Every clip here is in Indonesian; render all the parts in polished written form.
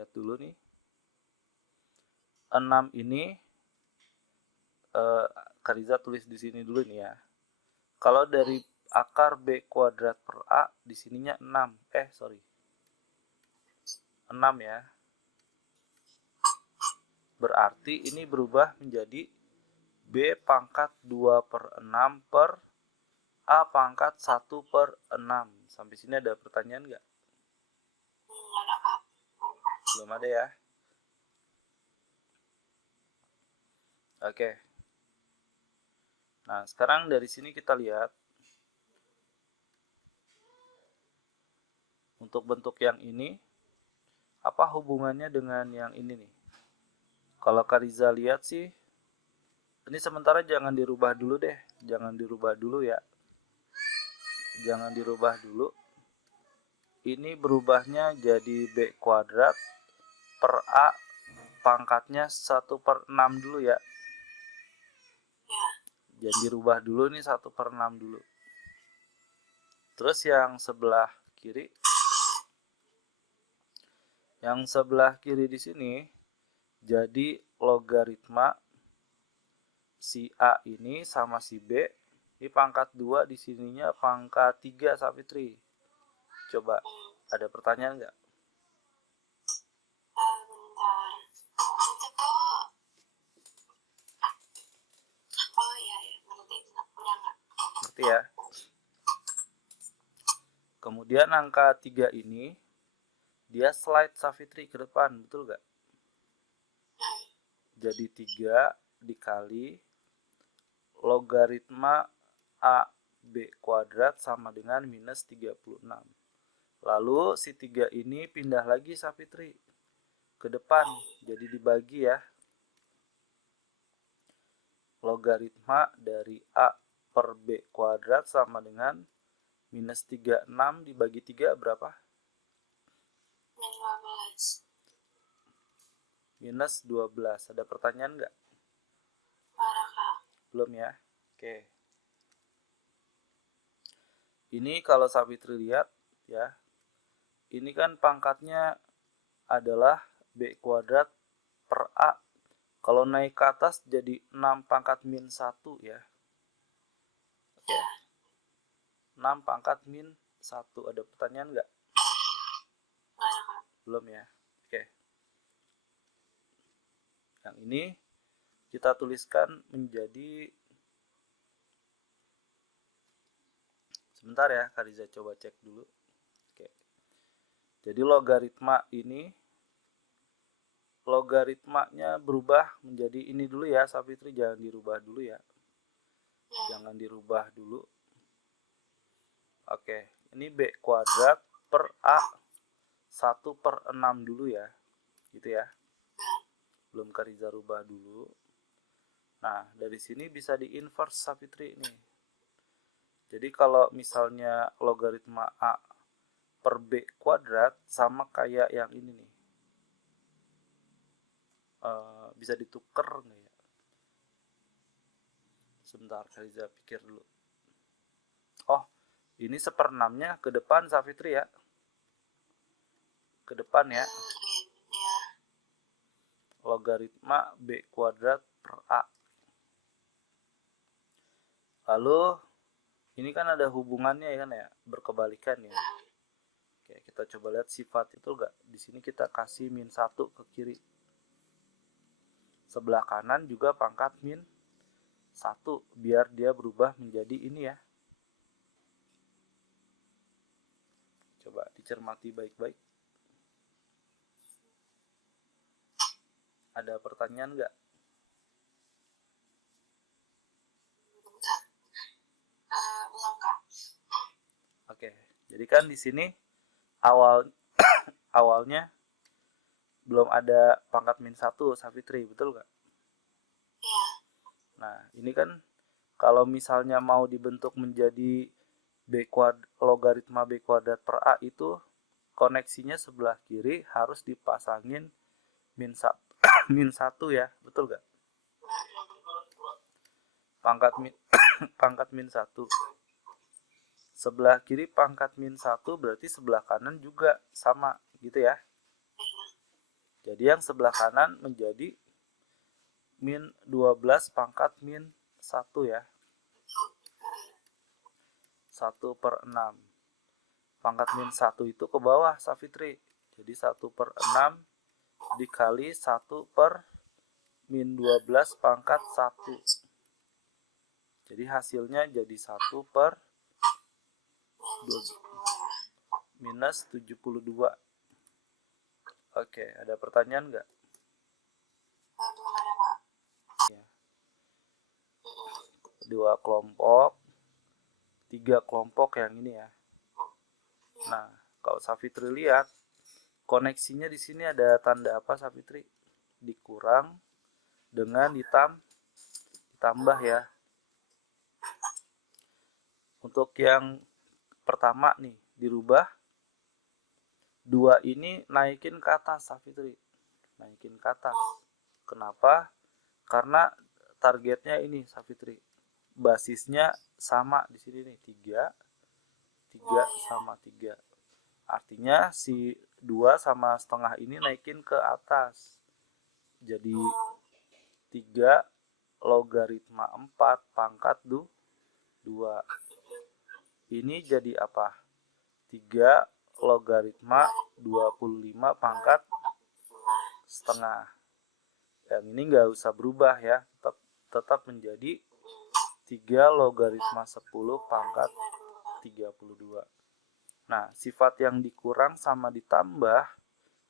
lihat dulu nih. 6 ini Kariza tulis di sini dulu nih ya. Kalau dari akar B kuadrat per A di sininya 6. 6 ya. Berarti ini berubah menjadi B pangkat 2 per 6 per A pangkat 1 per 6. Sampai sini ada pertanyaan nggak? Belum ada ya. Oke. Nah, sekarang dari sini kita lihat. Untuk bentuk yang ini, apa hubungannya dengan yang ini nih? Kalau Kariza lihat sih, ini sementara jangan dirubah dulu deh. Jangan dirubah dulu ya. Jangan dirubah dulu. Ini berubahnya jadi B kuadrat per A pangkatnya 1 per 6 dulu ya. Jangan dirubah dulu nih 1 per 6 dulu. Terus yang sebelah kiri. Yang sebelah kiri di sini jadi logaritma si A ini sama si B. Ini pangkat 2 di sininya pangkat 3 Savitri. Coba ada pertanyaan nggak? Bentar. Itu kok. Oh iya, ngerti. Udah nggak? Ngerti ya? Kemudian angka 3 ini dia slide Savitri ke depan, betul nggak? Jadi 3 dikali logaritma A B kuadrat sama dengan minus 36. Lalu si 3 ini pindah lagi Savitri ke depan, jadi dibagi ya. Logaritma dari A per B kuadrat sama dengan minus 36 dibagi 3 berapa? Minus 12. Ada pertanyaan nggak? Belum ya? Oke. Ini kalau Savitri lihat ya. Ini kan pangkatnya adalah B kuadrat per A. Kalau naik ke atas jadi 6 pangkat min 1 ya. Oke. 6 pangkat min 1. Ada pertanyaan nggak? Belum ya. Oke. Yang ini kita tuliskan menjadi, sebentar ya, Kariza coba cek dulu. Oke. Jadi logaritma ini, logaritmanya berubah menjadi ini dulu ya, Savitri, jangan dirubah dulu ya. Jangan dirubah dulu. Oke, ini B kuadrat per A 1 per 6 dulu ya. Gitu ya. Belum Kariza rubah dulu. Nah, dari sini bisa di-inverse Savitri nih. Jadi kalau misalnya logaritma A per B kuadrat sama kayak yang ini nih. Bisa ditukar nggak ya? Sebentar, Kariza pikir dulu. Oh, ini 1/6-nya ke depan Savitri ya. Ke depan ya. Logaritma B kuadrat per A. Lalu ini kan ada hubungannya ya kan ya, berkebalikan ya. Oke, kita coba lihat sifat itu enggak. Di sini kita kasih min 1 ke kiri. Sebelah kanan juga pangkat min 1 biar dia berubah menjadi ini ya. Coba dicermati baik-baik. Ada pertanyaan enggak? Oke, jadi kan di sini awalnya belum ada pangkat min 1 Savitri, betul nggak? Iya. Nah, ini kan kalau misalnya mau dibentuk menjadi logaritma B kuadrat per A itu koneksinya sebelah kiri harus dipasangin min 1, min 1 ya, betul nggak? Pangkat min 1. Sebelah kiri pangkat min 1 berarti sebelah kanan juga sama gitu ya. Jadi yang sebelah kanan menjadi min 12 pangkat min 1 ya. 1/6. Pangkat min 1 itu ke bawah, Safitri. Jadi 1/6 dikali 1/min 12 pangkat 1. Jadi hasilnya jadi 1/2 minus 72. Oke, ada pertanyaan nggak? Belum ada, Pak. Ya. 2 kelompok, 3 kelompok yang ini ya. Nah, kalau Safitri lihat, koneksinya di sini ada tanda apa, Safitri? Dikurang dengan ditambah ya. Untuk yang pertama nih, dirubah 2 ini naikin ke atas, Safitri. Naikin ke atas. Kenapa? Karena targetnya ini, Safitri. Basisnya sama di sini nih, 3 sama 3. Artinya si 2 sama setengah ini naikin ke atas. Jadi 3 logaritma 4 pangkat 2. Ini jadi apa? 3 logaritma 25 pangkat setengah. Yang ini nggak usah berubah ya. Tetap menjadi 3 logaritma 10 pangkat 32. Nah, sifat yang dikurang sama ditambah,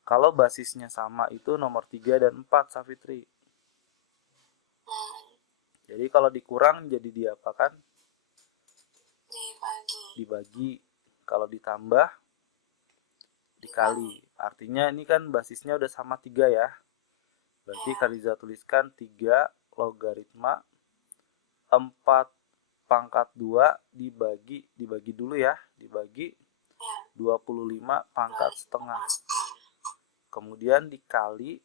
kalau basisnya sama itu nomor 3 dan 4, Safitri. Jadi kalau dikurang jadi diapakan? Dibagi. Kalau ditambah, dikali. Artinya ini kan basisnya udah sama 3 ya. Berarti Kariza tuliskan 3 logaritma 4 pangkat 2 dibagi dulu ya. Dibagi 25 pangkat setengah. Kemudian dikali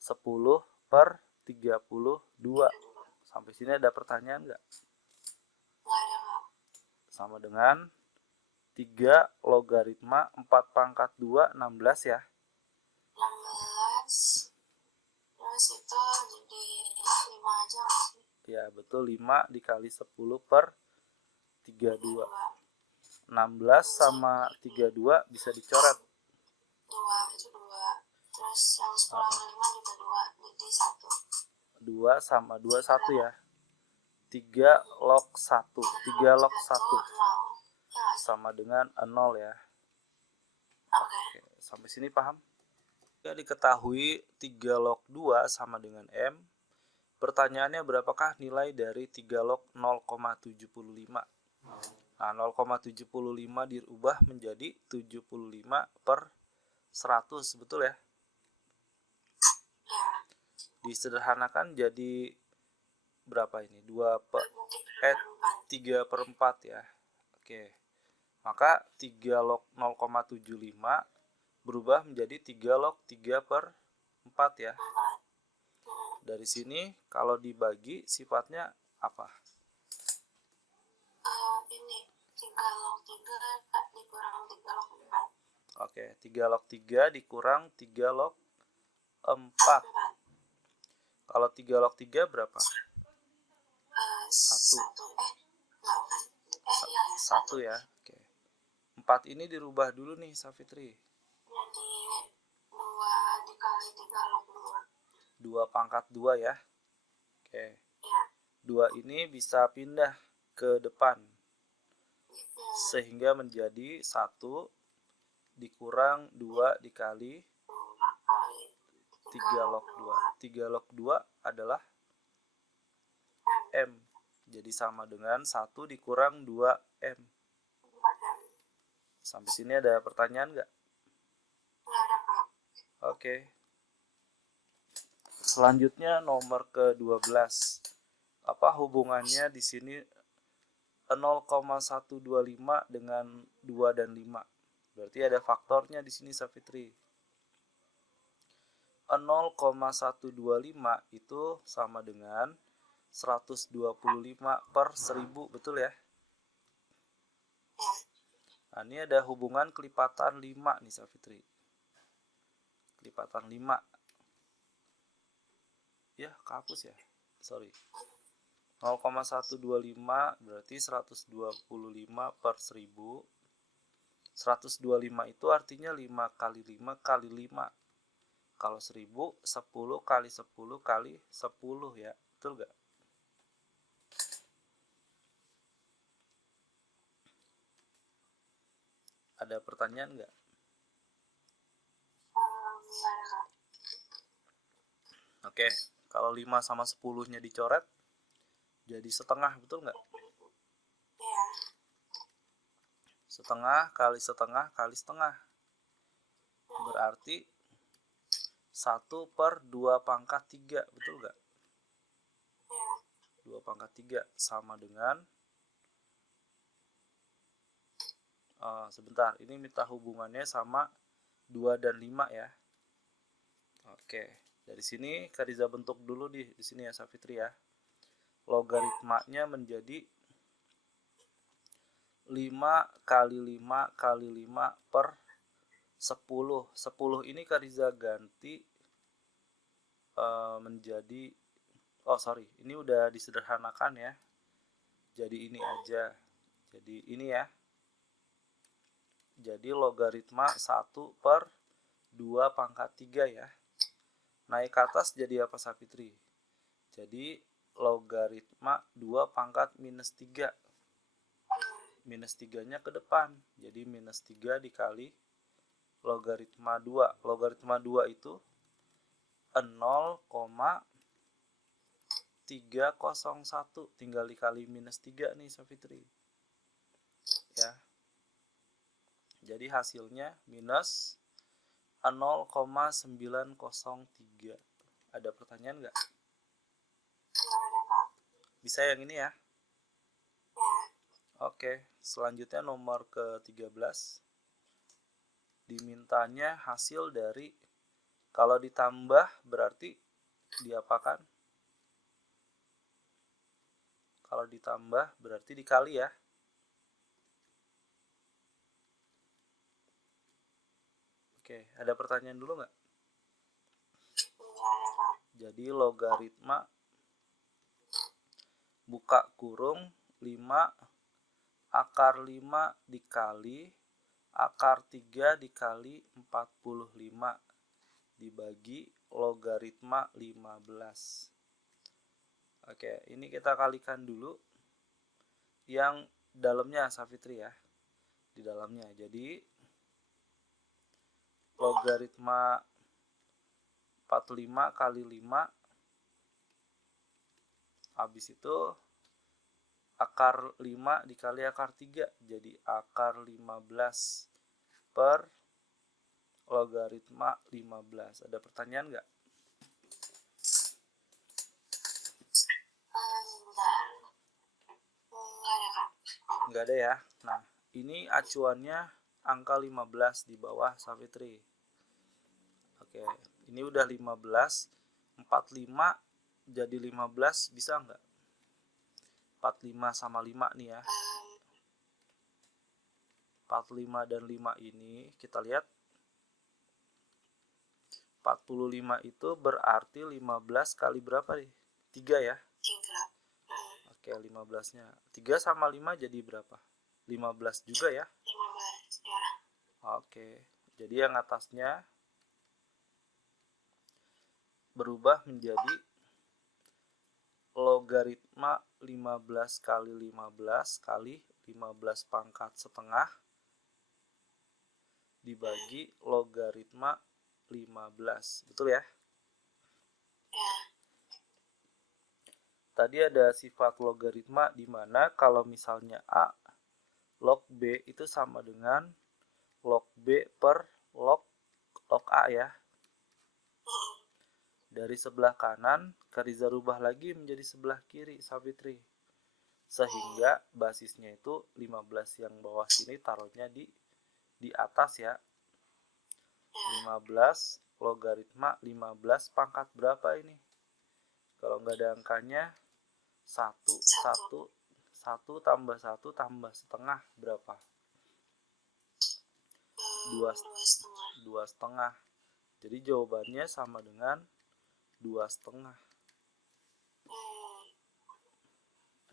10/32. Sampai sini ada pertanyaan nggak? Sama dengan 3 logaritma 4 pangkat 2, 16 ya. 16. Terus itu jadi 5 aja nggak sih? Ya, betul, 5 dikali 10/32. 16 sama 32 bisa dicoret. 2 itu 2. Terus yang 10 sama 5 juga 2. Jadi 1. 2 sama 2, 1 ya. 3 log 1. 3 log 1 sama dengan 0 ya. Oke, sampai sini paham? Jika diketahui 3 log 2 sama dengan M, pertanyaannya berapakah nilai dari 3 log 0,75? Nah, 0,75 dirubah menjadi 75/100, betul ya? Disederhanakan jadi berapa ini? 3/4 ya. Oke. Maka 3 log 0,75 berubah menjadi 3 log 3/4 ya. Dari sini kalau dibagi sifatnya apa? Ini 3 log 3 dikurang 3 log 4. Oke, 3 log 3 dikurang 3 log 4. Kalau 3 log 3 berapa? 1. 1 ya. Oke. 4 ini dirubah dulu nih, Safitri. Jadi 2 dikali 3 log 2. 2 pangkat 2 ya. Oke. 2 ini bisa pindah ke depan. Sehingga menjadi 1 dikurang 2 dikali 3 log 2. 3 log 2 adalah M. Jadi sama dengan 1 dikurang 2M. Sampai sini ada pertanyaan nggak? Nggak ada, Pak. Oke. Selanjutnya nomor ke-12. Apa hubungannya di sini 0,125 dengan 2 dan 5? Berarti ada faktornya di sini, Safitri. 0,125 itu sama dengan 125/1000, betul ya? Nah, ini ada hubungan kelipatan 5 nih, Safitri. lipatan 5. Ya, kehapus ya. Sorry. 0,125 berarti 125 per 1000. 125 itu artinya 5 kali 5 kali 5. Kalau 1000, 10 kali 10 kali 10 ya. Betul gak? Ada pertanyaan nggak? Enggak ada, Kak. Oke, kalau 5 sama 10-nya dicoret, jadi setengah, betul nggak? Iya. Setengah kali setengah kali setengah. Berarti 1 per 2 pangkat 3, betul nggak? Iya. 2 pangkat 3 sama dengan sebentar, ini minta hubungannya sama 2 dan 5 ya. Oke, dari sini Kak Riza bentuk dulu di sini ya Safitri ya. Logaritmanya menjadi 5 kali 5 kali 5 per 10. 10 ini Kak Riza ganti menjadi, oh sorry, ini udah disederhanakan ya. Jadi ini aja. Jadi ini ya. Jadi logaritma 1 per 2 pangkat 3 ya. Naik ke atas jadi apa Safitri? Jadi logaritma 2 pangkat minus 3. Minus 3-nya ke depan. Jadi minus 3 dikali logaritma 2. Logaritma 2 itu 0,301. Tinggal dikali minus 3 nih Safitri. Ya. Jadi hasilnya minus 0,903. Ada pertanyaan nggak? Enggak ada, Kak. Bisa yang ini ya? Ya. Oke, selanjutnya nomor ke-13. Dimintanya hasil dari, kalau ditambah berarti diapakan? Kalau ditambah berarti dikali ya. Oke, ada pertanyaan dulu nggak? Enggak ada, Kak. Jadi logaritma buka kurung 5 akar 5 dikali akar 3 dikali 45 dibagi logaritma 15. Oke, ini kita kalikan dulu yang dalamnya Safitri ya. Di dalamnya. Jadi logaritma 45 kali 5 habis itu akar 5 dikali akar 3 jadi akar 15 per logaritma 15. Ada pertanyaan nggak? Bentar. Enggak ada, Kak. Nggak ada ya. Nah, ini acuannya angka 15 di bawah Safitri. Oke, ini udah 15. 45 jadi 15 bisa nggak? 45 sama 5 nih ya. 45 dan 5 ini kita lihat 45 itu berarti 15 kali berapa nih? 3 ya. 3. Oke, 15-nya. 3 sama 5 jadi berapa? 15 juga ya. 15. Ya. Oke. Jadi yang atasnya berubah menjadi logaritma 15 kali 15 kali 15 pangkat setengah dibagi logaritma 15. Betul ya? Ya. Tadi ada sifat logaritma di mana kalau misalnya A log B itu sama dengan log B per log A ya. Dari sebelah kanan, Kak Riza rubah lagi menjadi sebelah kiri, Safitri. Sehingga basisnya itu 15 yang bawah sini taruhnya di atas ya. 15 logaritma 15 pangkat berapa ini? Kalau nggak ada angkanya 1 tambah 1 tambah setengah berapa? 2 setengah. Jadi jawabannya sama dengan 2,5.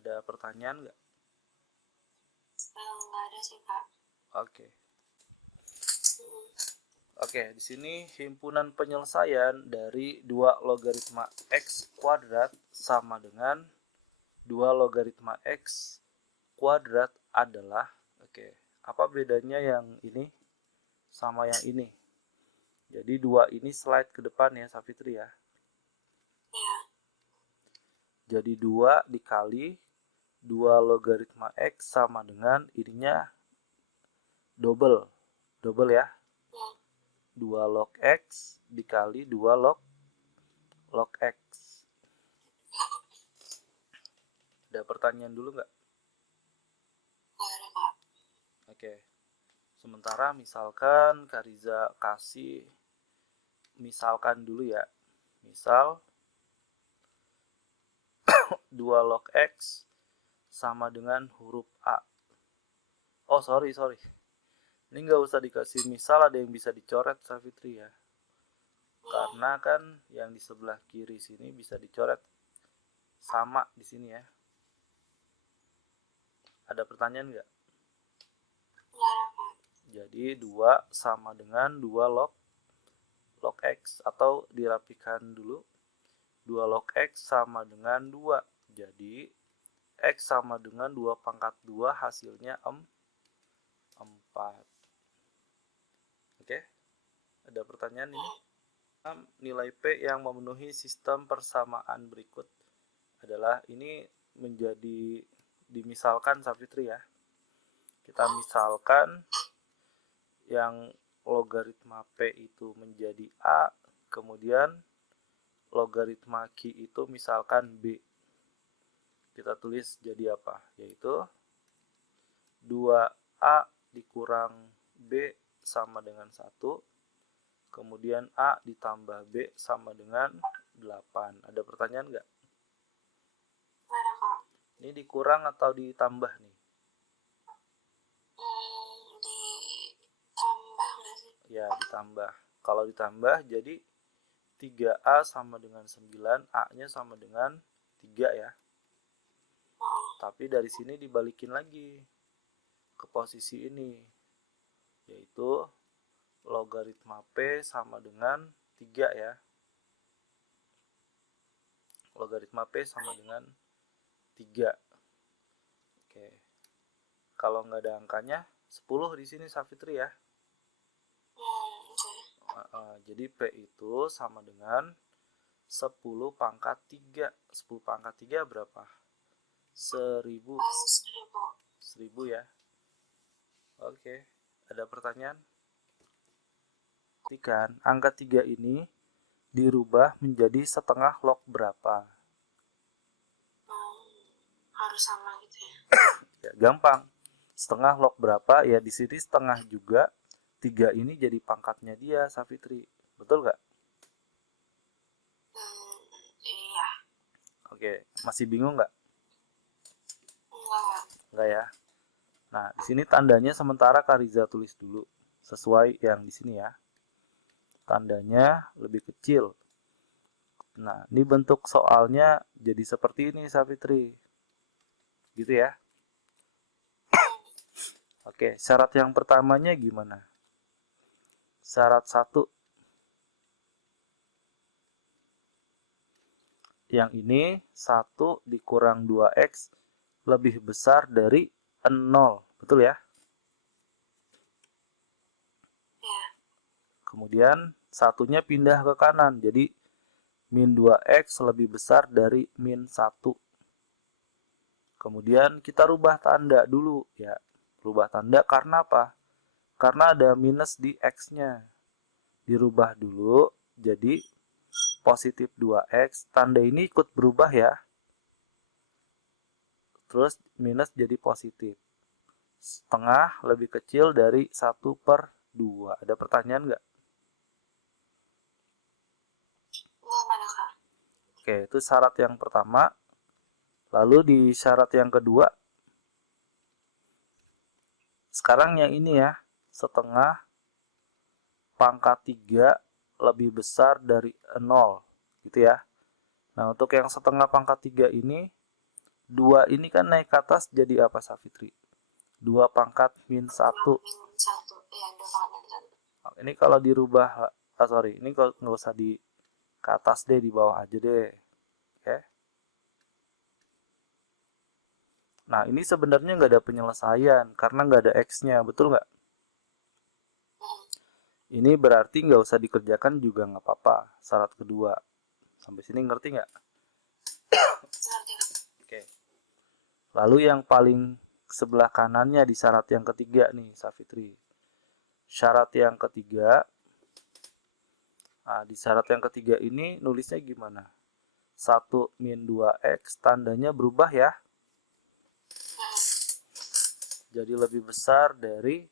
Ada pertanyaan nggak? Nggak ada sih, Kak. Oke. Oke, di sini himpunan penyelesaian dari 2 logaritma X kuadrat sama dengan 2 logaritma X kuadrat adalah, oke, apa bedanya yang ini sama yang ini? Jadi 2 ini slide ke depan ya, Safitri ya. Ya. Jadi 2 dikali 2 logaritma X sama dengan ininya double ya. 2 log X dikali 2 log X. Ada pertanyaan dulu nggak? Nggak ada, Kak. Oke. Sementara misalkan Kariza kasih, misalkan dulu ya. Misal 2 log X sama dengan huruf A. Oh, sorry. Ini nggak usah dikasih misal, ada yang bisa dicoret, Safitri ya. Karena kan yang di sebelah kiri sini bisa dicoret sama di sini ya. Ada pertanyaan nggak? Nggak ada, Kak. Jadi 2 sama dengan 2 log X, atau dirapikan dulu. 2 log X sama dengan 2. Jadi X sama dengan 2 pangkat 2, hasilnya 4. Oke, ada pertanyaan ini? Nilai P yang memenuhi sistem persamaan berikut adalah, ini menjadi dimisalkan, Safitri ya. Kita misalkan yang logaritma P itu menjadi A, kemudian logaritma Q itu misalkan B. Kita tulis jadi apa? Yaitu 2A dikurang B sama dengan 1, kemudian A ditambah B sama dengan 8. Ada pertanyaan nggak? Nggak ada, Kak. Ini dikurang atau ditambah nih? Ditambah nggak sih? Ya, ditambah. Kalau ditambah jadi 3A sama dengan 9, A-nya sama dengan 3 ya. Tapi dari sini dibalikin lagi ke posisi ini, yaitu logaritma P sama dengan 3 ya. Logaritma P sama dengan 3. Oke. Kalau nggak ada angkanya, 10 di sini, Safitri ya. Jadi P itu sama dengan 10 pangkat 3. 10 pangkat 3 berapa? 1000. 1000 ya. Oke. Ada pertanyaan? Kan angka 3 ini dirubah menjadi setengah log berapa? Harus sama gitu ya? Ya, gampang. Setengah log berapa? Ya di sini setengah juga. 3 ini jadi pangkatnya dia, Safitri. Betul nggak? Iya. Oke, masih bingung nggak? Enggak ya. Nah, di sini tandanya sementara Kariza tulis dulu sesuai yang di sini ya. Tandanya lebih kecil. Nah, ini bentuk soalnya jadi seperti ini, Safitri. Gitu ya. Oke, syarat yang pertamanya gimana? Syarat 1. Yang ini 1 dikurang 2X lebih besar dari 0. Betul ya? Kemudian satunya pindah ke kanan. Jadi min 2X lebih besar dari min 1. Kemudian kita rubah tanda dulu ya. Rubah tanda karena apa? Karena ada minus di X-nya. Dirubah dulu jadi positif 2X. Tanda ini ikut berubah ya. Terus minus jadi positif. Setengah lebih kecil dari 1/2. Ada pertanyaan nggak? Oke, itu syarat yang pertama. Lalu di syarat yang kedua, sekarang yang ini ya, setengah pangkat 3 lebih besar dari 0, gitu ya. Nah, untuk yang setengah pangkat 3 ini, 2 ini kan naik ke atas jadi apa, Safitri? 2 pangkat min 1. Min 1. Iya, 2 pangkat min 1. Ini kalau dirubah, ini kalau nggak usah di ke atas deh, di bawah aja deh. Oke. Nah, ini sebenarnya nggak ada penyelesaian karena nggak ada X-nya, betul nggak? Ini berarti nggak usah dikerjakan juga nggak apa-apa, syarat kedua. Sampai sini ngerti nggak? Oke. Lalu yang paling sebelah kanannya di syarat yang ketiga nih, Safitri. Syarat yang ketiga, nah, di syarat yang ketiga ini nulisnya gimana? 1 min 2x tandanya berubah ya. Jadi lebih besar dari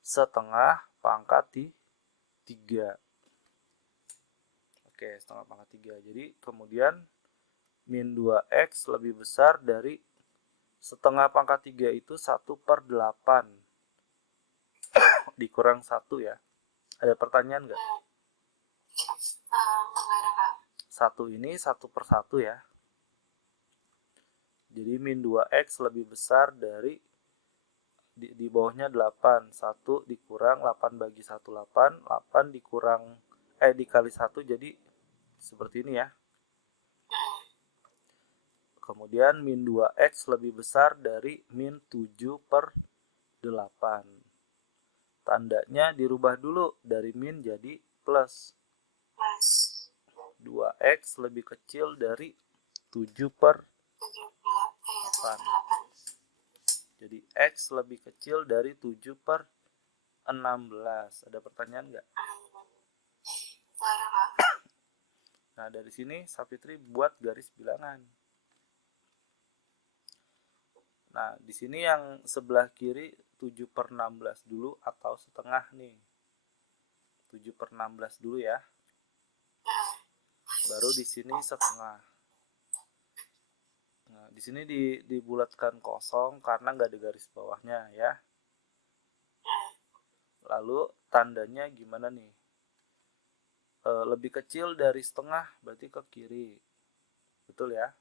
setengah pangkat 3. Oke, setengah pangkat 3. Jadi kemudian min 2x lebih besar dari setengah pangkat 3 itu 1/8 dikurang 1 ya. Ada pertanyaan nggak? Enggak ada, Kak. 1 ini 1/1 ya. Jadi min 2x lebih besar dari di bawahnya 8. 1 dikurang 8 bagi 1 8. 8 dikurang dikali 1 jadi seperti ini ya. Kemudian min 2x lebih besar dari min 7/8. Tandanya dirubah dulu dari min jadi plus. 2x lebih kecil dari 7/8. Jadi X lebih kecil dari 7/16. Ada pertanyaan nggak? Nah, dari sini Safitri buat garis bilangan. Nah, di sini yang sebelah kiri 7/16 dulu atau setengah nih. 7/16 dulu ya. Baru di sini setengah. Nah, di sini dibulatkan kosong karena nggak ada garis bawahnya ya. Lalu tandanya gimana nih? Lebih kecil dari setengah berarti ke kiri. Betul ya?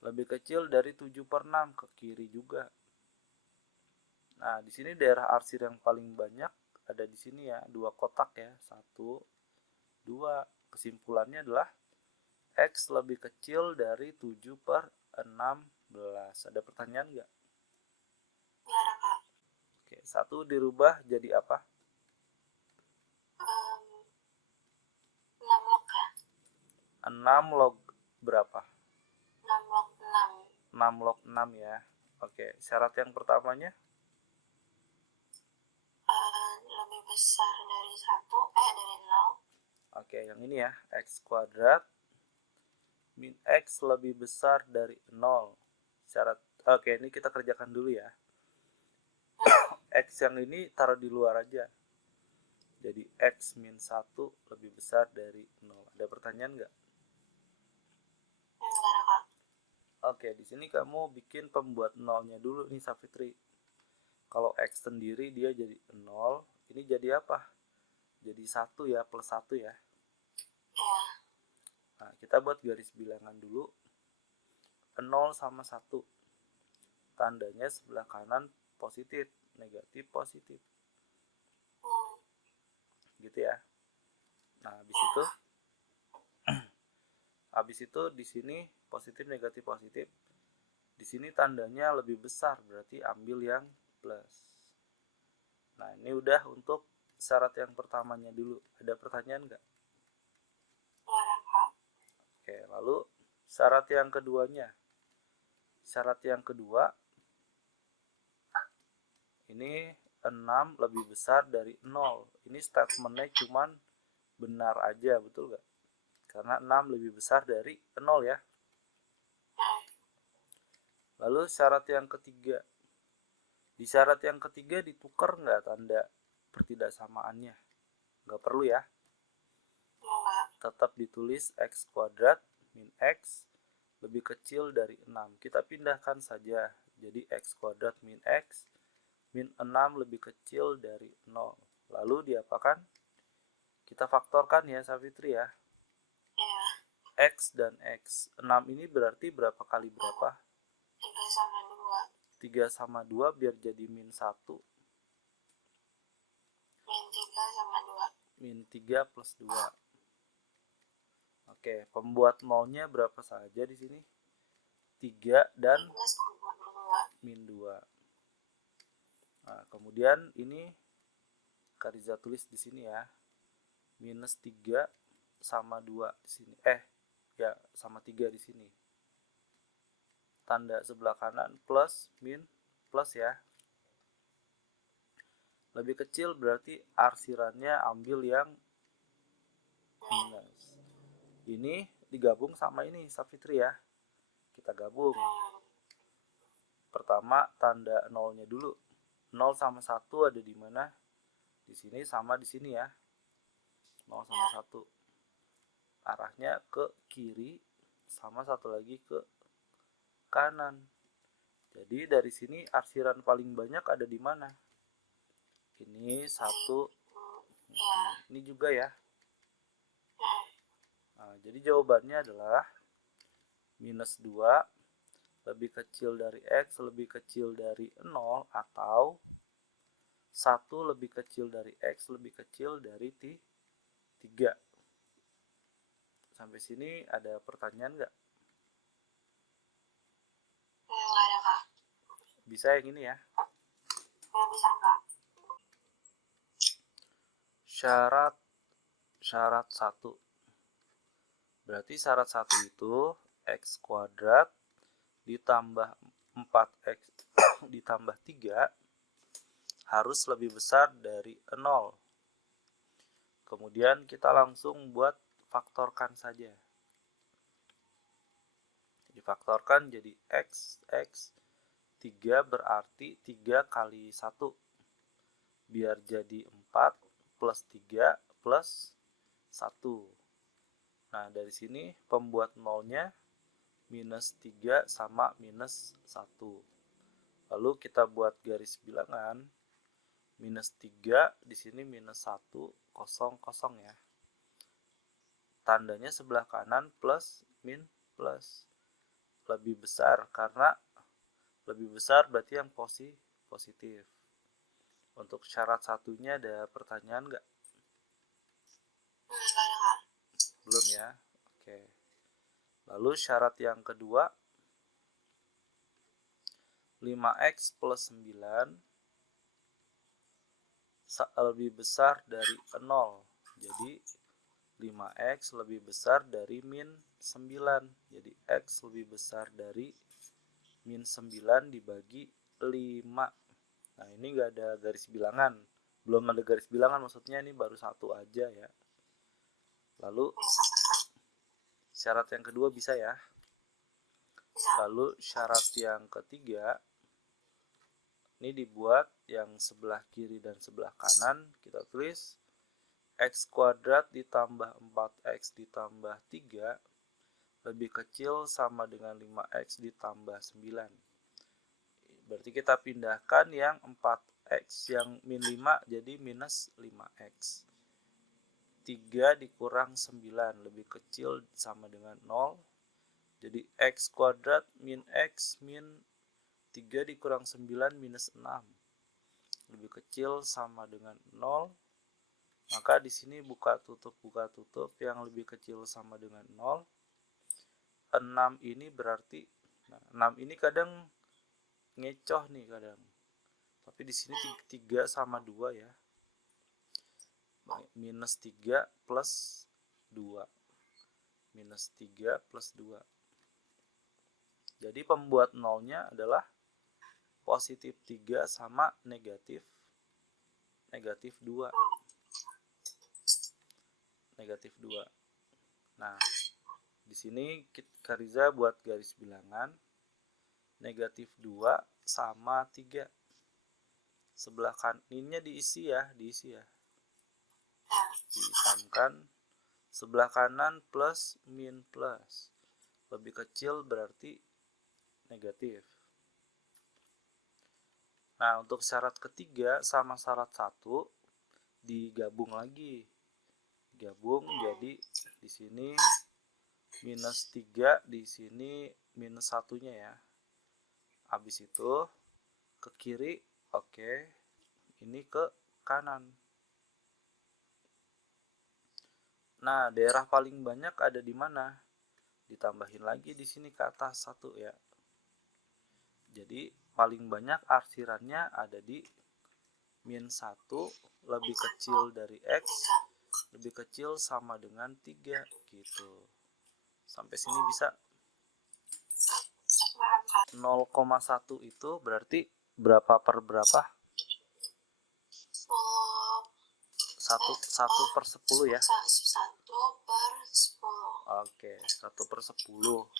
Lebih kecil dari 7/6 ke kiri juga. Nah, di sini daerah arsir yang paling banyak ada di sini ya, 2 kotak ya. 1, 2. Kesimpulannya adalah X lebih kecil dari 7/16. Ada pertanyaan nggak? Nggak ada, Kak. Oke, 1 dirubah jadi apa? 6 log ya. 6 log berapa? 6 log 6. 6 log 6 ya. Oke, syarat yang pertamanya? Lebih besar dari 1, dari 0. Oke, yang ini ya, X kuadrat min X lebih besar dari 0. Syarat, oke, ini kita kerjakan dulu ya. X yang ini taruh di luar aja. Jadi X min 1 lebih besar dari 0. Ada pertanyaan nggak? Nggak ada, Kak. Oke, di sini kamu bikin pembuat nolnya dulu nih, Safitri. Kalau X sendiri dia jadi 0, ini jadi apa? Jadi 1 ya, plus 1 ya. Iya. Nah, kita buat garis bilangan dulu. 0 sama 1. Tandanya sebelah kanan positif, negatif positif. Gitu ya. Nah, habis itu di sini positif negatif positif. Di sini tandanya lebih besar, berarti ambil yang plus. Nah, ini udah untuk syarat yang pertamanya dulu. Ada pertanyaan nggak? Nggak ada, Kak. Oke, lalu syarat yang keduanya. Syarat yang kedua, ini 6 lebih besar dari 0. Ini statementnya cuman benar aja, betul nggak? Karena 6 lebih besar dari 0 ya. Lalu syarat yang ketiga. Di syarat yang ketiga ditukar nggak tanda pertidaksamaannya? Nggak perlu ya. Tetap ditulis X kuadrat min X lebih kecil dari 6. Kita pindahkan saja. Jadi X kuadrat min X min 6 lebih kecil dari 0. Lalu diapakan? Kita faktorkan ya, Savitri ya. Iya. X dan X. 6 ini berarti berapa kali berapa? 3 sama 2. 3 sama 2 biar jadi min 1. Min 3 sama 2. Min 3 plus 2. Oke, pembuat nolnya berapa saja di sini? 3 dan 3 sama 2. min 2. Nah, kemudian ini Kariza tulis di sini ya. Minus 3 sama 2 di sini. Ya, sama 3 di sini. Tanda sebelah kanan plus, min, plus ya. Lebih kecil berarti arsirannya ambil yang minus. Ini digabung sama ini, Savitri ya. Kita gabung. Pertama, tanda nolnya dulu. 0 sama 1 ada di mana? Di sini sama di sini ya. 0 sama 1. Arahnya ke kiri, sama satu lagi ke kanan. Jadi dari sini arsiran paling banyak ada di mana? Ini 1. Ini juga ya. Nah, jadi jawabannya adalah minus 2 lebih kecil dari X lebih kecil dari 0 atau 1 lebih kecil dari X lebih kecil dari 3. Sampai sini ada pertanyaan nggak? Nggak ada, Kak. Bisa yang ini ya. Nggak bisa, Kak. Syarat 1. Berarti syarat 1 itu X kuadrat ditambah 4X ditambah 3 harus lebih besar dari 0. Kemudian kita langsung buat faktorkan saja. Difaktorkan jadi X 3 berarti 3 kali 1. Biar jadi 4 plus 3 plus 1. Nah, dari sini pembuat nolnya minus 3 sama minus 1. Lalu kita buat garis bilangan. Minus 3 di sini minus 1, 0, 0 ya. Tandanya sebelah kanan plus, min, plus. Lebih besar karena lebih besar berarti yang positif. Untuk syarat satunya ada pertanyaan nggak? Nggak ada, Kak. Belum ya? Oke. Lalu syarat yang kedua, 5X plus 9 lebih besar dari 0. Jadi 5X lebih besar dari min 9. Jadi X lebih besar dari min 9 dibagi 5. Nah, ini nggak ada garis bilangan. Belum ada garis bilangan, maksudnya ini baru satu aja ya. Lalu syarat yang kedua bisa ya. Lalu syarat yang ketiga, ini dibuat yang sebelah kiri dan sebelah kanan. Kita tulis X kuadrat ditambah 4X ditambah 3 lebih kecil sama dengan 5X ditambah 9. Berarti kita pindahkan yang 4X yang min 5 jadi minus 5X. 3 dikurang 9 lebih kecil sama dengan 0. Jadi X kuadrat min X min 3 dikurang 9 minus 6. Lebih kecil sama dengan 0. Maka di sini buka tutup yang lebih kecil sama dengan 0. 6 ini berarti 6 ini kadang ngecoh nih kadang. Tapi di sini 3 sama 2 ya. Minus 3 plus 2. Minus 3 plus 2. Jadi pembuat nolnya adalah positif 3 sama negatif 2. Negatif 2. Nah, di sini Kariza buat garis bilangan. Negatif 2 sama 3. Sebelah kanannya diisi ya. Ditamkan sebelah kanan plus min plus. Lebih kecil berarti negatif. Nah, untuk syarat ketiga sama syarat 1 digabung lagi. Gabung jadi di sini minus 3, di sini minus 1-nya ya. Habis itu ke kiri, oke. Ini ke kanan. Nah, daerah paling banyak ada di mana? Ditambahin lagi di sini ke atas 1 ya. Jadi paling banyak arsirannya ada di min 1 lebih kecil dari X, lebih kecil sama dengan 3 gitu. Sampai sini bisa. 0,1 itu berarti berapa per berapa? 1 per 10 ya. 1 per 10. Oke, 1 per 10.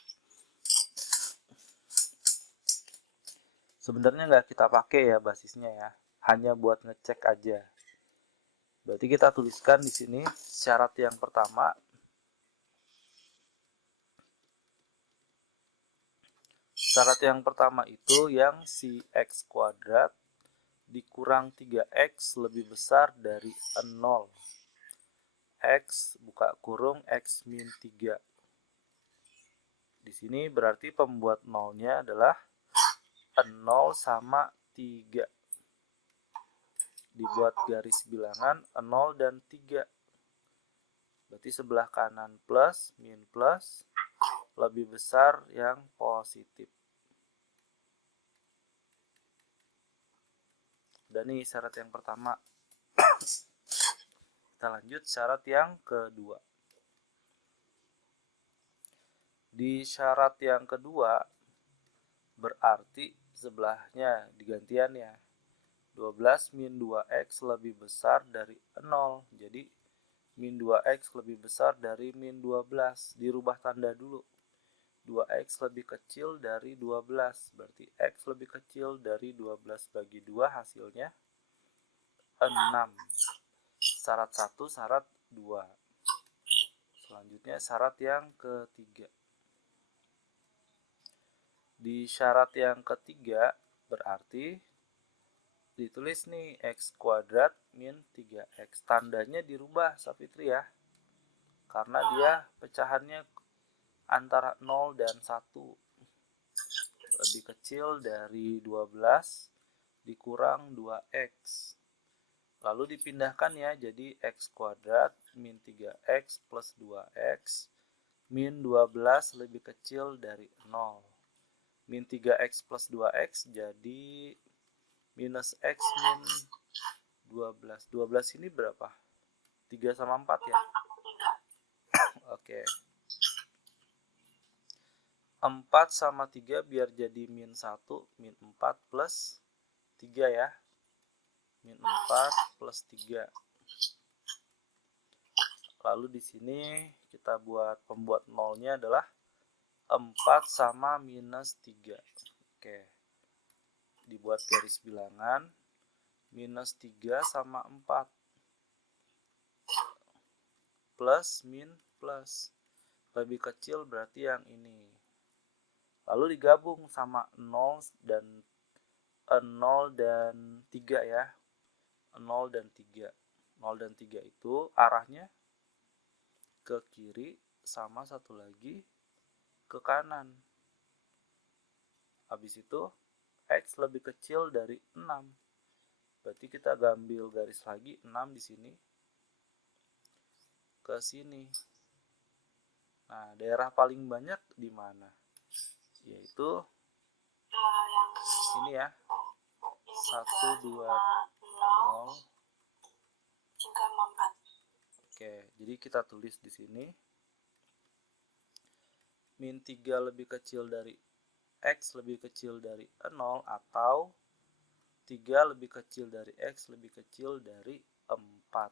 Sebenarnya nggak kita pakai ya basisnya ya, hanya buat ngecek aja. Berarti kita tuliskan di sini syarat yang pertama. Syarat yang pertama itu yang si X kuadrat dikurang 3X lebih besar dari 0. X buka kurung X min 3. Di sini berarti pembuat nolnya adalah 0 sama 3. Dibuat garis bilangan 0 dan 3. Berarti sebelah kanan plus, min plus, lebih besar yang positif. Dan ini syarat yang pertama. Kita lanjut syarat yang kedua. Di syarat yang kedua, berarti sebelahnya digantiannya 12 min 2x lebih besar dari 0. Jadi min 2x lebih besar dari min 12. Dirubah tanda dulu. 2x lebih kecil dari 12. Berarti x lebih kecil dari 12 bagi 2 hasilnya 6. Syarat 1, syarat 2. Selanjutnya syarat yang ketiga. Di syarat yang ketiga berarti ditulis nih X kuadrat min 3X. Tandanya dirubah Safitri ya. Karena dia pecahannya antara 0 dan 1. Lebih kecil dari 12 dikurang 2X. Lalu dipindahkan ya jadi X kuadrat min 3X plus 2X min 12 lebih kecil dari 0. Min 3X plus 2X jadi minus X min 12. 12 ini berapa? 3 sama 4 ya? Oke. 4 sama 3 biar jadi min 1, min 4 plus 3 ya. Min 4 plus 3. Lalu di sini kita buat pembuat nolnya adalah 4 sama minus 3. Oke. Dibuat garis bilangan. Minus 3 sama 4. Plus, min, plus. Lebih kecil berarti yang ini. Lalu digabung sama 0 dan 3 ya. 0 dan 3. 0 dan 3 itu arahnya ke kiri sama satu lagi ke kanan. Habis itu X lebih kecil dari 6. Berarti kita ambil garis lagi 6 di sini ke sini. Nah, daerah paling banyak di mana? Yaitu ini ya. 1, 2, 0. Oke, jadi kita tulis di sini min 3 lebih kecil dari X lebih kecil dari 0 atau 3 lebih kecil dari X lebih kecil dari 4.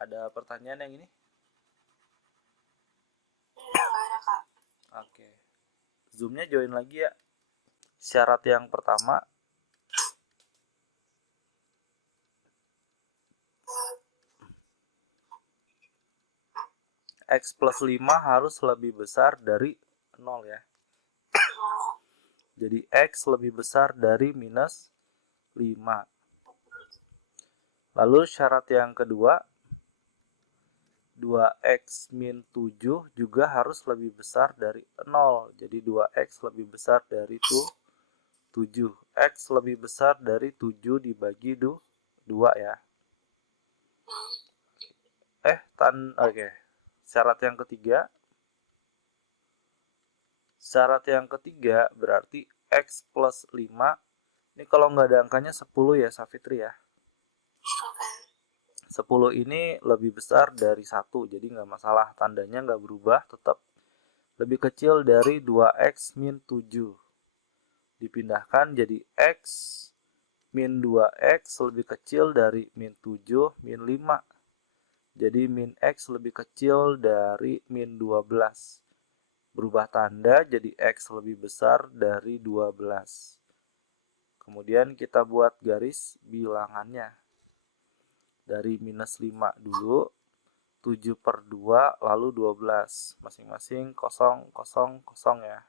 Ada pertanyaan yang ini? Ada, Kak. Oke. Zoom-nya join lagi ya. Syarat yang pertama, X plus 5 harus lebih besar dari 0 ya. Jadi X lebih besar dari minus 5. Lalu syarat yang kedua, 2x min 7 juga harus lebih besar dari 0. Jadi 2x lebih besar dari 7. X lebih besar dari 7 dibagi 2 ya. Oke. Syarat yang ketiga. Syarat yang ketiga berarti X plus 5. Ini kalau nggak ada angkanya 10 ya, Safitri ya. Oke. 10 ini lebih besar dari 1, jadi nggak masalah. Tandanya nggak berubah, tetap lebih kecil dari 2x min 7. Dipindahkan jadi x min 2x lebih kecil dari min 7 min 5. Jadi min x lebih kecil dari min 12. Berubah tanda jadi X lebih besar dari 12. Kemudian kita buat garis bilangannya. Dari minus 5 dulu, 7 per 2, lalu 12. Masing-masing 0, 0, 0 ya.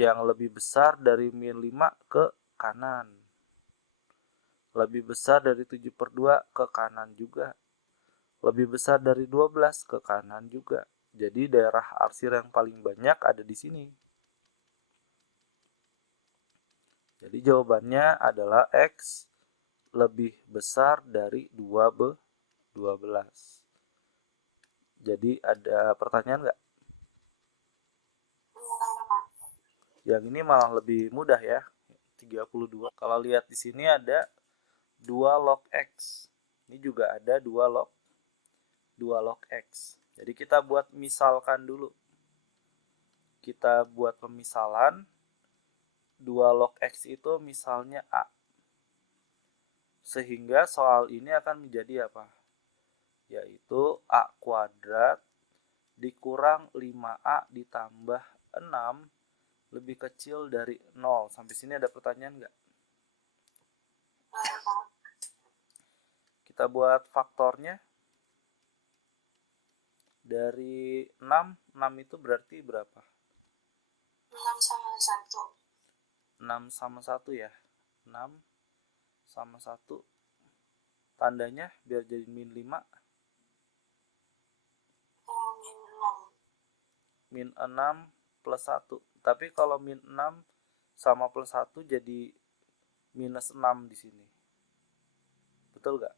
Yang lebih besar dari min 5 ke kanan. Lebih besar dari 7 per 2 ke kanan juga. Lebih besar dari 12 ke kanan juga. Jadi daerah arsir yang paling banyak ada di sini. Jadi jawabannya adalah X lebih besar dari 12. Jadi ada pertanyaan nggak? Yang ini malah lebih mudah ya. 32. Kalau lihat di sini ada 2 log X. Ini juga ada 2 log X. Jadi kita buat misalkan dulu. Kita buat pemisalan 2 log X itu misalnya A. Sehingga soal ini akan menjadi apa? Yaitu A kuadrat dikurang 5A ditambah 6 lebih kecil dari 0. Sampai sini ada pertanyaan nggak? Kita buat faktornya. Dari 6 itu berarti berapa? 6 sama 1. 6 sama 1 ya. 6 sama 1. Tandanya biar jadi min 5. Min 6 plus 1. Tapi kalau min 6 sama plus 1 jadi minus 6 di sini. Betul nggak?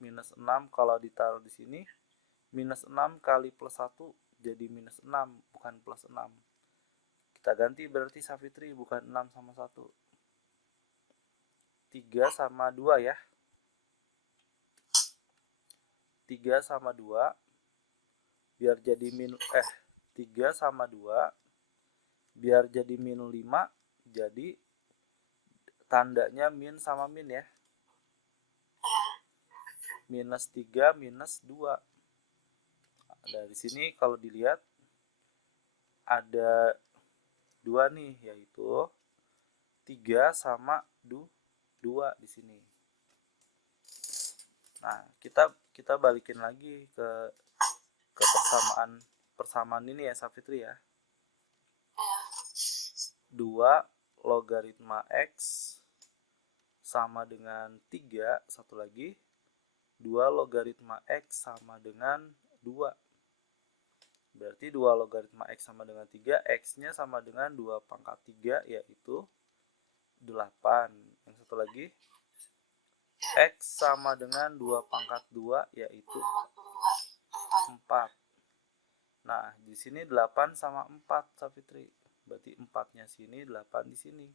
Minus 6 kalau ditaruh di sini. Minus 6 kali plus 1 jadi minus 6, bukan plus 6. Kita ganti berarti Safitri, bukan 6 sama 1. 3 sama 2 ya. 3 sama 2 biar jadi 3 sama 2 biar jadi min 5, jadi tandanya min sama min ya. Minus 3 minus 2. Dari sini kalau dilihat ada 2 nih, yaitu 3 sama 2 di sini. Nah, kita balikin lagi ke persamaan ini ya, Safitri ya. 2 logaritma X sama dengan 3, satu lagi 2 logaritma X sama dengan 2. Berarti 2 logaritma X sama dengan 3, X-nya sama dengan 2 pangkat 3, yaitu 8. Yang satu lagi, X sama dengan 2 pangkat 2, yaitu 4. Nah, di sini 8 sama 4, Safitri. Berarti 4-nya sini, 8 di sini.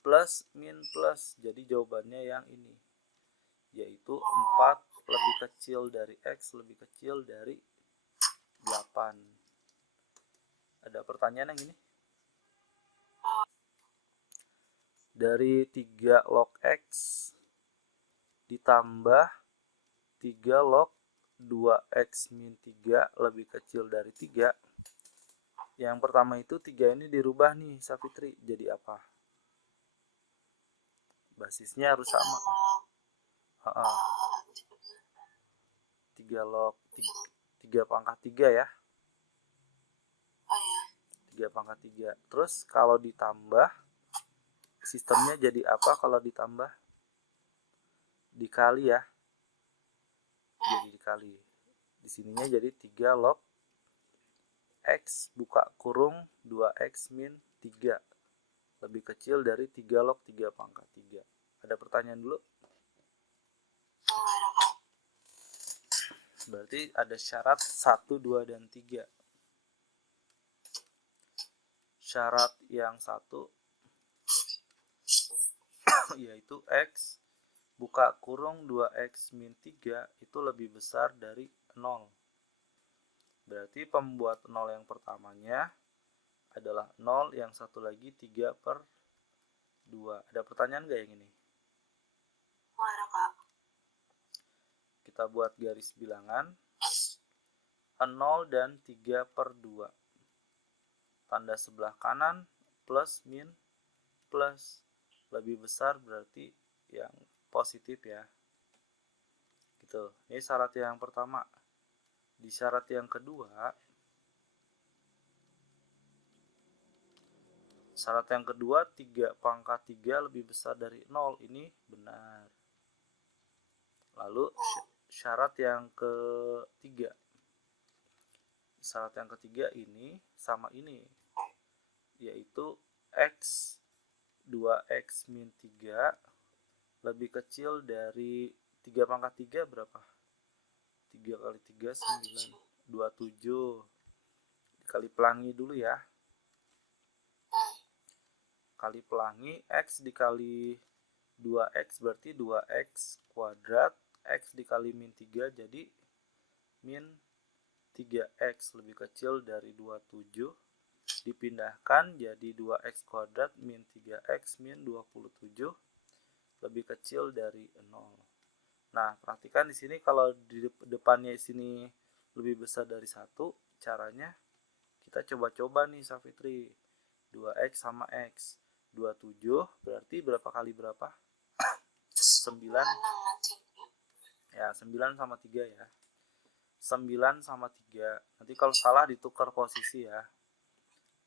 Plus, min, plus. Jadi jawabannya yang ini. Yaitu 4 lebih kecil dari X lebih kecil dari 8. Ada pertanyaan yang ini? Dari 3 log X ditambah 3 log 2X min 3 lebih kecil dari 3. Yang pertama itu 3 ini dirubah nih, Safitri. Jadi apa? Basisnya harus sama. 3 log 3 pangkat 3 ya. 3 pangkat 3. Terus kalau ditambah, sistemnya jadi apa kalau ditambah? dikali ya. Jadi dikali. Di sininya jadi 3 log X buka kurung 2X min 3 lebih kecil dari 3 log 3 pangkat 3. Ada pertanyaan dulu? Enggak ada, Kak. Berarti ada syarat 1, 2, dan 3. Syarat yang satu yaitu X buka kurung 2X min 3 itu lebih besar dari 0. Berarti pembuat 0 yang pertamanya adalah 0, yang satu lagi 3 per 2. Ada pertanyaan nggak yang ini? Enggak ada, Kak. Kita buat garis bilangan 0 dan 3 per 2. Tanda sebelah kanan plus min plus. Lebih besar berarti yang positif ya. Gitu. Ini syarat yang pertama. Di syarat yang kedua, syarat yang kedua 3 pangkat 3 lebih besar dari 0. Ini benar. Lalu syarat yang ketiga. Syarat yang ketiga ini sama ini, yaitu X 2X min 3 lebih kecil dari 3 pangkat 3 berapa? 3 kali 3 9, 27. Dikali pelangi dulu ya. Kali pelangi X dikali 2X berarti 2X kuadrat. X dikali min 3 jadi min 3X lebih kecil dari 27. Dipindahkan jadi 2X kuadrat min 3X min 27 lebih kecil dari 0. Nah, perhatikan di sini kalau di depannya sini lebih besar dari 1, caranya kita coba-coba nih Safitri. 2X sama X. 27 berarti berapa kali berapa? 9. Ya, 9 sama 3 ya. 9 sama 3. Nanti kalau salah ditukar posisi ya.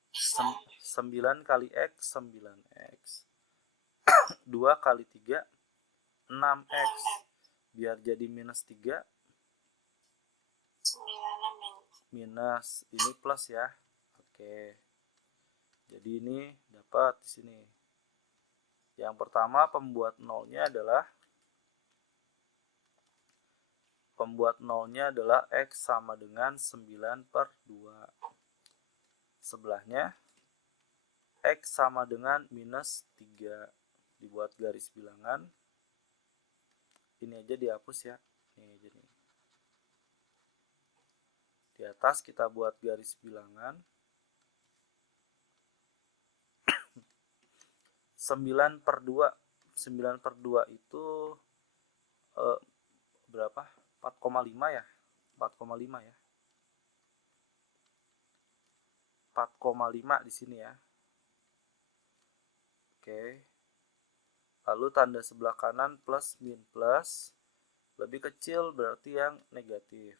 9 kali X 9X. 2 kali 3 6X. Biar jadi minus 3 minus ini plus ya. Oke. Jadi ini dapat di sini. Yang pertama pembuat nolnya adalah X sama dengan 9 per 2. Sebelahnya X sama dengan minus 3. Dibuat garis bilangan. Ini aja dihapus ya. Ini aja nih. Di atas kita buat garis bilangan. 9 per 2. 9 per 2 itu berapa? 4,5 ya? 4,5 ya? 4,5 di sini ya. Oke. Lalu tanda sebelah kanan plus min plus. Lebih kecil berarti yang negatif.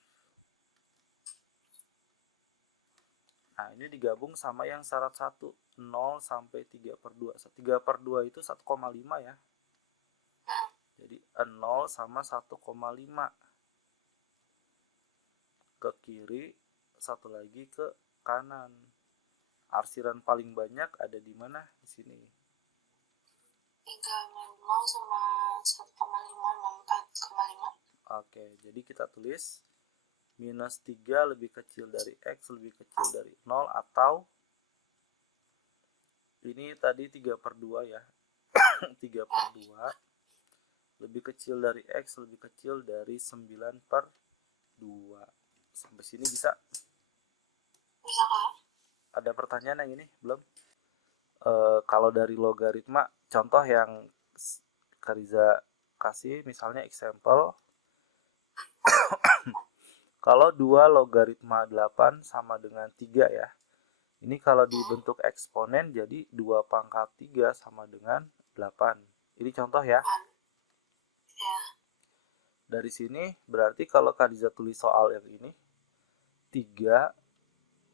Nah, ini digabung sama yang syarat 1. 0 sampai 3 per 2. 3 per 2 itu 1,5 ya. Jadi 0 sama 1,5. Ke kiri, satu lagi ke kanan. Arsiran paling banyak ada di mana? Di sini. 3,0 sama 1,5 sama 4,5. Oke, jadi kita tulis minus 3 lebih kecil dari X lebih kecil dari 0, atau ini tadi 3 per 2 ya. 3 per 2 lebih kecil dari X lebih kecil dari 9 per 2. Sampai sini bisa? Bisa, Kak. Ada pertanyaan yang ini? Belum? Kalau dari logaritma, contoh yang Kariza kasih, misalnya example. Kalau 2 logaritma 8 sama dengan 3 ya. Ini kalau dibentuk eksponen jadi 2 pangkat 3 sama dengan 8. Ini contoh ya. Dari sini berarti kalau Kariza tulis soal yang ini, 3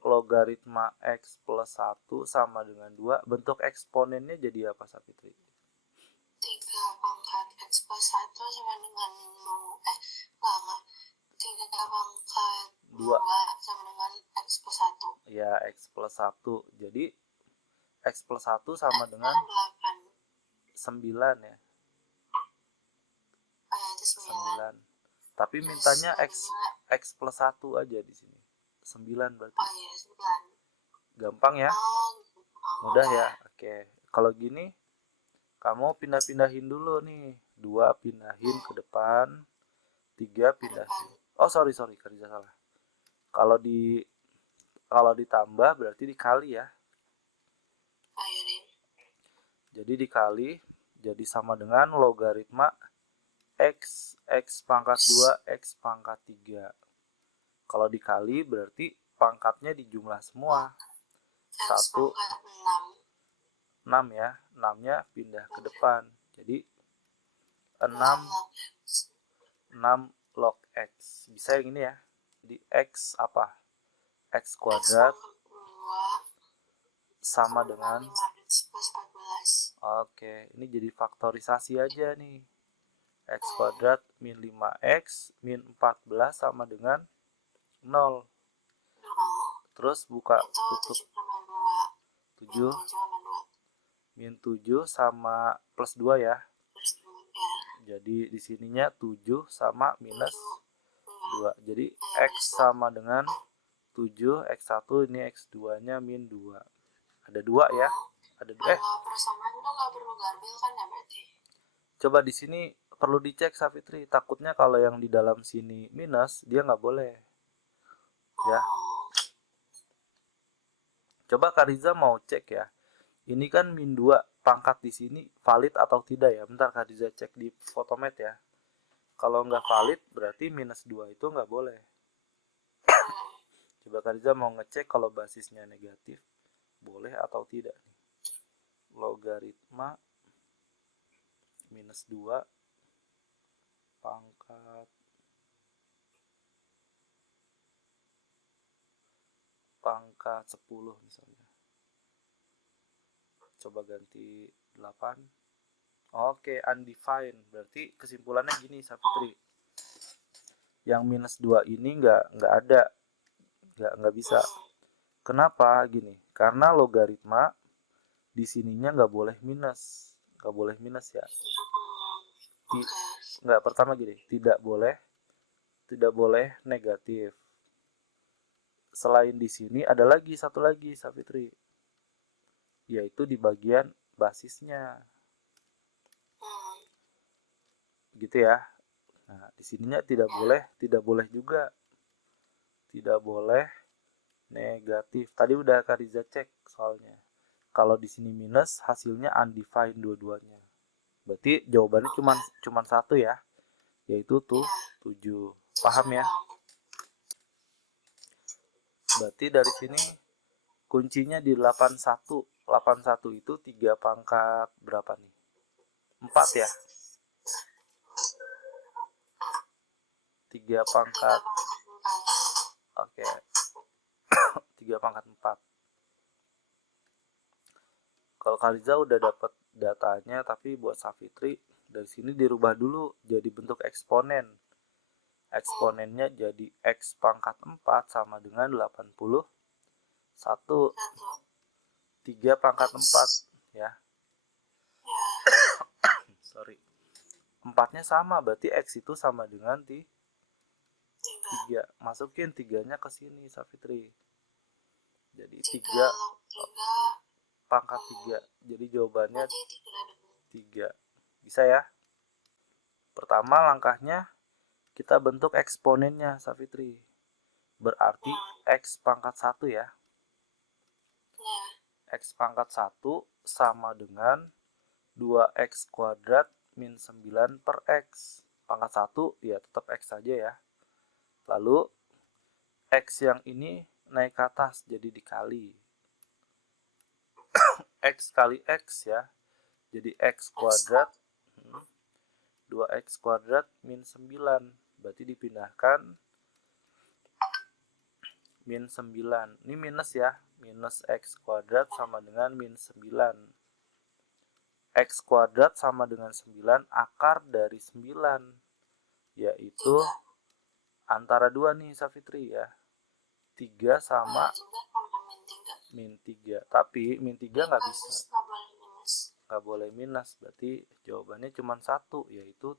logaritma X plus 1 sama dengan 2. Bentuk eksponennya jadi apa, Safitri? 3 pangkat X plus 1 sama dengan X plus 1. Jadi X plus 1 sama dengan 8. 9 ya. Itu 9. 9. Tapi mintanya X plus 1 aja di sini. 9 berarti. Oh iya, 9. Gampang ya? Oh, Mudah ya? Oke. Kalau gini, kamu pindah-pindahin dulu nih. 2 pindahin ke depan. 3 pindahin. Oh, sorry, Kariza salah. Kalau ditambah berarti dikali ya. Oh iya deh. Jadi dikali, jadi sama dengan logaritma X pangkat 2, X pangkat 3. Kalau dikali berarti pangkatnya dijumlah semua. X 1, pangkat 6. 6 ya. 6-nya pindah ke depan. Jadi 6 log X. Bisa yang ini ya. Jadi X apa? X kuadrat sama dengan, oke, ini jadi faktorisasi aja nih. X kuadrat min 5X min 14 sama dengan 0. Terus buka tutup 7 min 7 sama plus 2 ya. Jadi di sininya 7 sama minus 2. Jadi X sama dengan 7, X1 ini X2-nya min 2. Ada 2 ya. Ada 2. Persamaan itu nggak perlu garbil kan ya berarti? Coba di sini perlu dicek Safitri. Takutnya kalau yang di dalam sini minus, dia nggak boleh. Ya. Coba Kariza mau cek ya. Ini kan min 2 pangkat di sini valid atau tidak ya. Bentar Kariza cek di Photomat ya. Kalau nggak valid berarti minus 2 itu nggak boleh. Coba Kariza mau ngecek kalau basisnya negatif boleh atau tidak. Logaritma minus 2 pangkat 10 misalnya. Coba ganti 8. Oke, undefined. Berarti kesimpulannya gini, Safitri. Yang minus 2 ini nggak ada. Nggak bisa. Kenapa? Gini. Karena logaritma di sininya nggak boleh minus. Nggak boleh minus ya. Nggak, pertama gini. Tidak boleh negatif. Selain di sini ada lagi satu lagi, Safitri. Yaitu di bagian basisnya. Gitu ya. Nah, di sininya tidak boleh juga. Tidak boleh negatif. Tadi udah Kariza cek soalnya. Kalau di sini minus, hasilnya undefined dua-duanya. Berarti jawabannya cuma satu ya. Yaitu tuh 7. Paham ya? Berarti dari sini kuncinya di 81. 81 itu 3 pangkat berapa nih? 4 ya? 3 pangkat. Oke. 3 pangkat 4. Kalau Kariza udah dapat datanya, tapi buat Safitri dari sini dirubah dulu jadi bentuk eksponen. Eksponennya jadi X pangkat 4 sama dengan 81. 3 pangkat 4 ya. Sorry. 4-nya sama, berarti X itu sama dengan 3. Masukin 3-nya ke sini, Safitri. Jadi 3 pangkat 3. Jadi jawabannya 3. Bisa ya? Pertama langkahnya kita bentuk eksponennya, Safitri. Berarti X pangkat 1 ya. X pangkat 1 sama dengan 2X kuadrat min 9 per X. Pangkat 1 ya tetap X saja ya. Lalu X yang ini naik ke atas jadi dikali. X kali X ya. Jadi X kuadrat 2X kuadrat min 9. Berarti dipindahkan min 9. Ini minus ya. Minus X kuadrat sama dengan min 9. X kuadrat sama dengan 9 akar dari 9. Yaitu antara 2 nih, Safitri ya. 3 sama min 3. Tapi min 3 nggak bisa. Bagus, nggak boleh minus. Nggak boleh minus. Berarti jawabannya cuma 1, yaitu